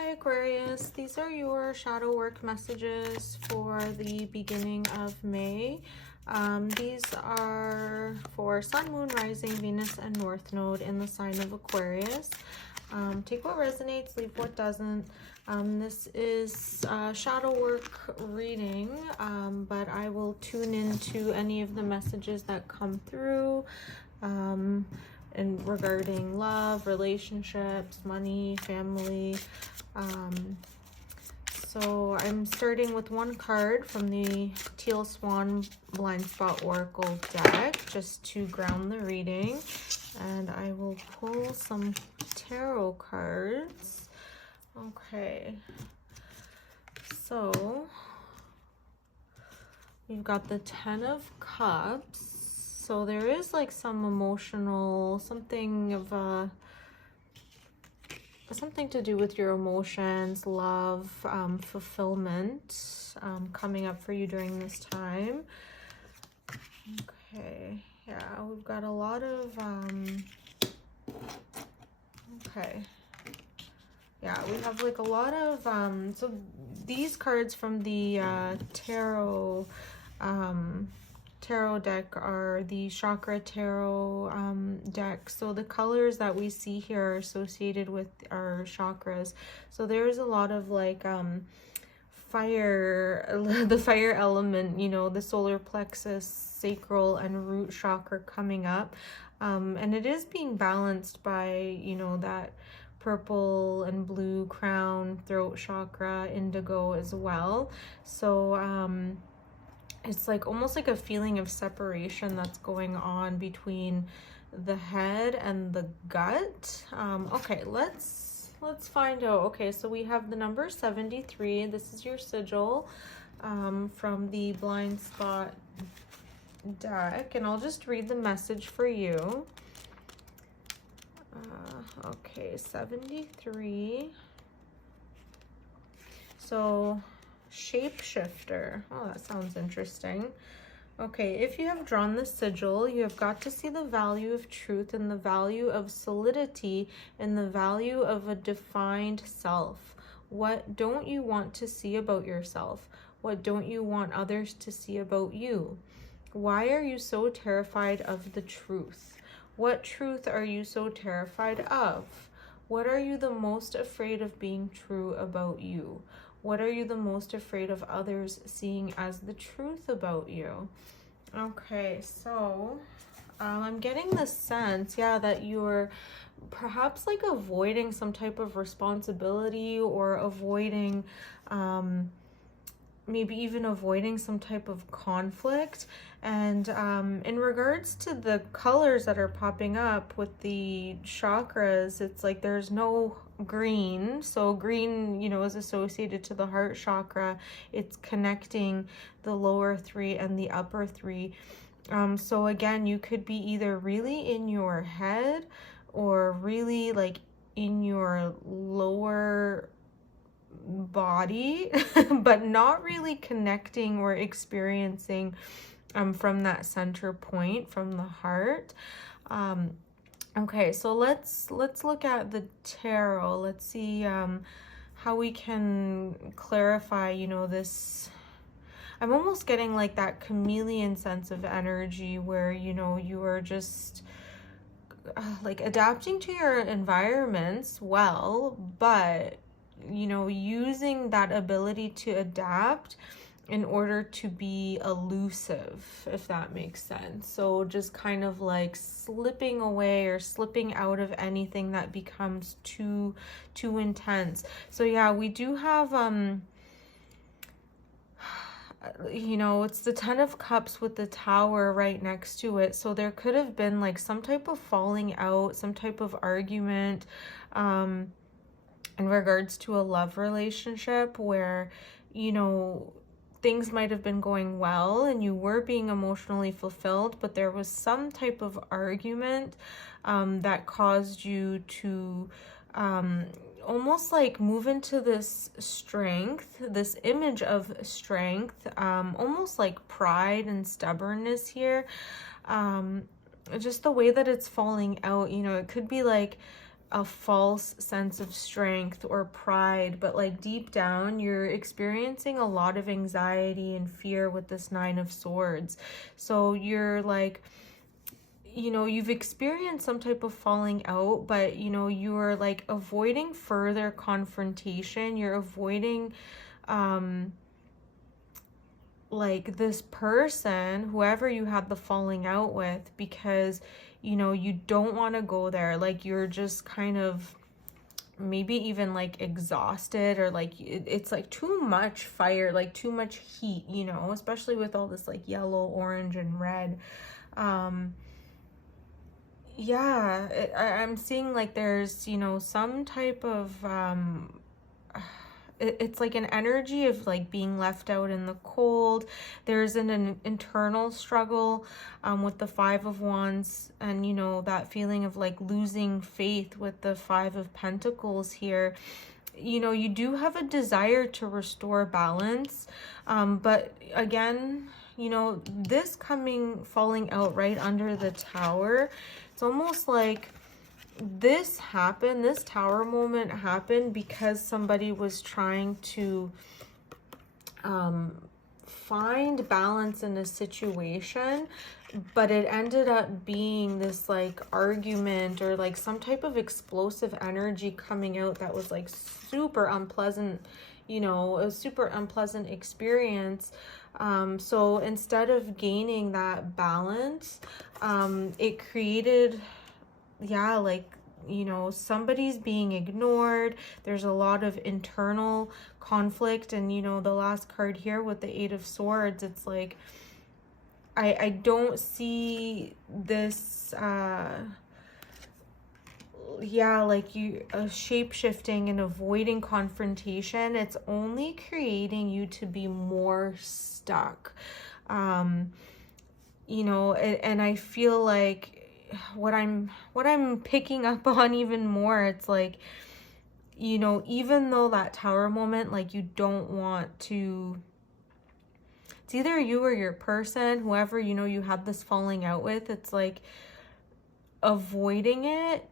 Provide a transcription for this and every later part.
Hi Aquarius, these are your shadow work messages for the beginning of May. These are for Sun, Moon, Rising, Venus, and North Node in the sign of Aquarius. Take what resonates, leave what doesn't. This is shadow work reading, but I will tune into any of the messages that come through and regarding love, relationships, money, family. So I'm starting with one card from the Teal Swan Blind Spot Oracle deck just to ground the reading, and I will pull some tarot cards. Okay, so we've got the Ten of Cups. So there is like some emotional, something to do with your emotions, love, fulfillment coming up for you during this time. Okay, yeah, we've got a lot of, okay. Yeah, we have like a lot of, so these cards from the tarot deck are the Chakra tarot deck. So the colors that we see here are associated with our chakras. So there's a lot of like fire, the fire element, you know, the solar plexus, sacral, and root chakra coming up. And it is being balanced by, you know, that purple and blue crown, throat chakra, indigo as well. So it's like almost like a feeling of separation that's going on between the head and the gut. Okay, let's find out. Okay, so we have the number 73. This is your sigil from the Blind Spot deck, and I'll just read the message for you. Okay, 73. So shapeshifter. Oh, that sounds interesting. Okay, if you have drawn the sigil, you have got to see the value of truth and the value of solidity and the value of a defined self. What don't you want to see about yourself? What don't you want others to see about you? Why are you so terrified of the truth? What truth are you so terrified of? What are you the most afraid of being true about you? What are you the most afraid of others seeing as the truth about you? Okay, so I'm getting the sense, yeah, that you're perhaps like avoiding some type of responsibility, or avoiding, maybe even avoiding some type of conflict. And in regards to the colors that are popping up with the chakras, it's like there's no green. So green, you know, is associated to the heart chakra. It's connecting the lower three and the upper three. So again, you could be either really in your head or really like in your lower body, but not really connecting or experiencing from that center point, from the heart. Okay, so let's look at the tarot. Let's see how we can clarify, you know, this. I'm almost getting like that chameleon sense of energy where, you know, you are just like adapting to your environments well, but, you know, using that ability to adapt in order to be elusive, if that makes sense. So just kind of like slipping away or slipping out of anything that becomes too intense. So yeah, we do have you know, it's the Ten of Cups with the Tower right next to it. So there could have been like some type of falling out, some type of argument in regards to a love relationship where, you know, things might have been going well and you were being emotionally fulfilled, but there was some type of argument that caused you to almost like move into this strength, this image of strength, almost like pride and stubbornness here. Just the way that it's falling out, you know, it could be like a false sense of strength or pride, but like deep down you're experiencing a lot of anxiety and fear with this Nine of Swords. So you're like, you know, you've experienced some type of falling out, but you know, you're like avoiding further confrontation. You're avoiding like this person, whoever you had the falling out with, because you know, you don't want to go there. Like you're just kind of maybe even like exhausted, or like it's like too much fire, like too much heat, you know, especially with all this like yellow, orange, and red. Yeah, I'm seeing like there's, you know, some type of it's like an energy of like being left out in the cold. There's an internal struggle with the Five of Wands, and you know, that feeling of like losing faith with the Five of Pentacles here. You know, you do have a desire to restore balance, but again, you know, this falling out right under the Tower, it's almost like this Tower moment happened because somebody was trying to find balance in a situation, but it ended up being this like argument or like some type of explosive energy coming out that was like super unpleasant, you know, a super unpleasant experience. So instead of gaining that balance, it created, yeah, like, you know, somebody's being ignored. There's a lot of internal conflict. And, you know, the last card here with the Eight of Swords, it's like, I don't see this, yeah, like you shape-shifting and avoiding confrontation. It's only creating you to be more stuck. You know, and I feel like what I'm picking up on even more, it's like, you know, even though that Tower moment, like you don't want to, it's either you or your person, whoever, you know, you had this falling out with, it's like avoiding it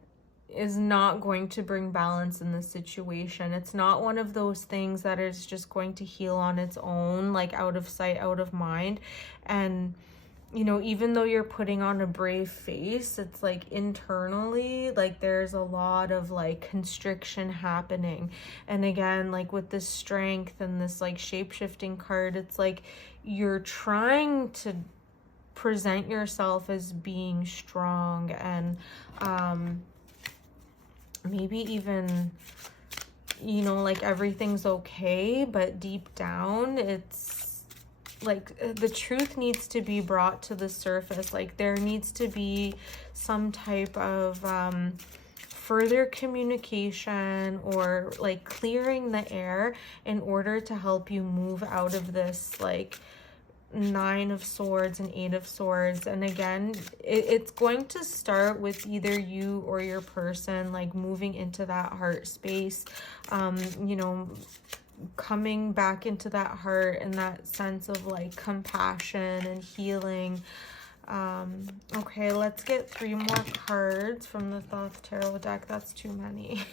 is not going to bring balance in the situation. It's not one of those things that is just going to heal on its own, like out of sight, out of mind. And you know, even though you're putting on a brave face, it's like internally, like there's a lot of like constriction happening. And again, like with this Strength and this like shape-shifting card, it's like you're trying to present yourself as being strong and maybe even, you know, like everything's okay, but deep down it's like the truth needs to be brought to the surface. Like there needs to be some type of further communication or like clearing the air in order to help you move out of this like Nine of Swords and Eight of Swords. And again, it's going to start with either you or your person like moving into that heart space, you know, coming back into that heart and that sense of like compassion and healing. Okay, let's get 3 more cards from the Thoth tarot deck. That's too many.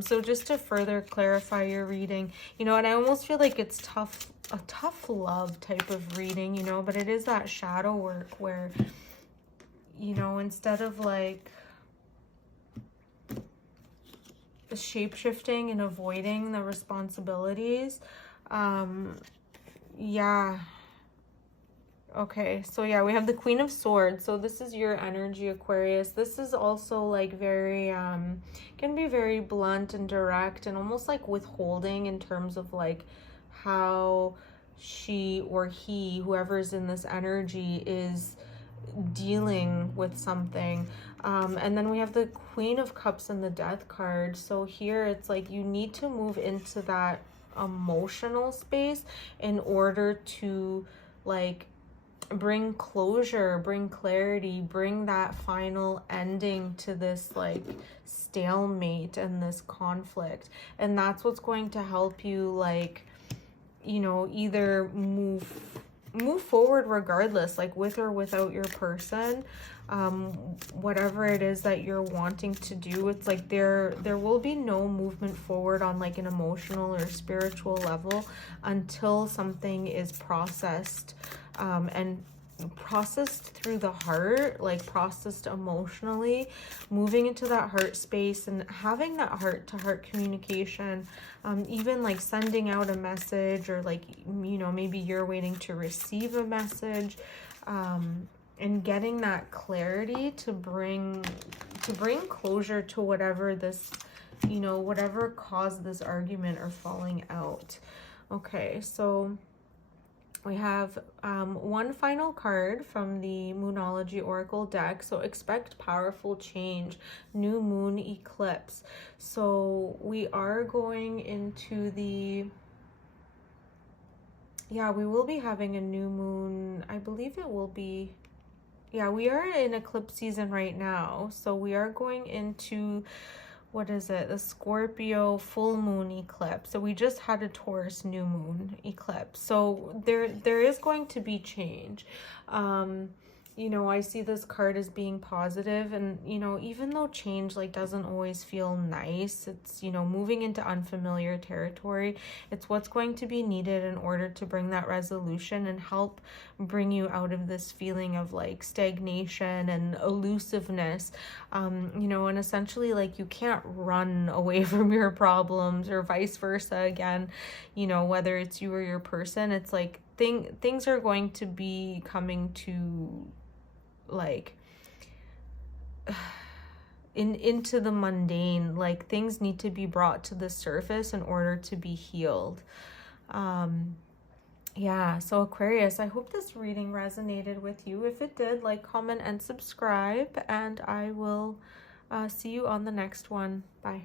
So just to further clarify your reading, you know, and I almost feel like it's a tough love type of reading, you know, but it is that shadow work where, you know, instead of like shape-shifting and avoiding the responsibilities, yeah, okay, so yeah, we have the Queen of Swords. So this is your energy, Aquarius. This is also like very can be very blunt and direct and almost like withholding in terms of like how she or he, whoever's in this energy, is dealing with something. And then we have the Queen of Cups and the Death card. So here it's like you need to move into that emotional space in order to like bring closure, bring clarity, bring that final ending to this like stalemate and this conflict. And that's what's going to help you like, you know, either move move forward regardless, like with or without your person. Whatever it is that you're wanting to do, it's like there will be no movement forward on like an emotional or spiritual level until something is processed, and processed through the heart, like processed emotionally, moving into that heart space and having that heart to heart communication, even like sending out a message, or like, you know, maybe you're waiting to receive a message, and getting that clarity to bring closure to whatever this, you know, whatever caused this argument or falling out. Okay, so we have one final card from the Moonology Oracle deck. So expect powerful change, new moon eclipse. So we are going into the, yeah, we will be having a new moon. I believe it will be, yeah, we are in eclipse season right now. So we are going into, what is it, the Scorpio full moon eclipse. So we just had a Taurus new moon eclipse, so there is going to be change. You know, I see this card as being positive, and you know, even though change like doesn't always feel nice, it's, you know, moving into unfamiliar territory. It's what's going to be needed in order to bring that resolution and help bring you out of this feeling of like stagnation and elusiveness. You know, and essentially like you can't run away from your problems, or vice versa again, you know, whether it's you or your person. It's like things are going to be coming to like into the mundane. Like things need to be brought to the surface in order to be healed. Yeah, so Aquarius, I hope this reading resonated with you. If it did, like, comment, and subscribe, and I will see you on the next one. Bye.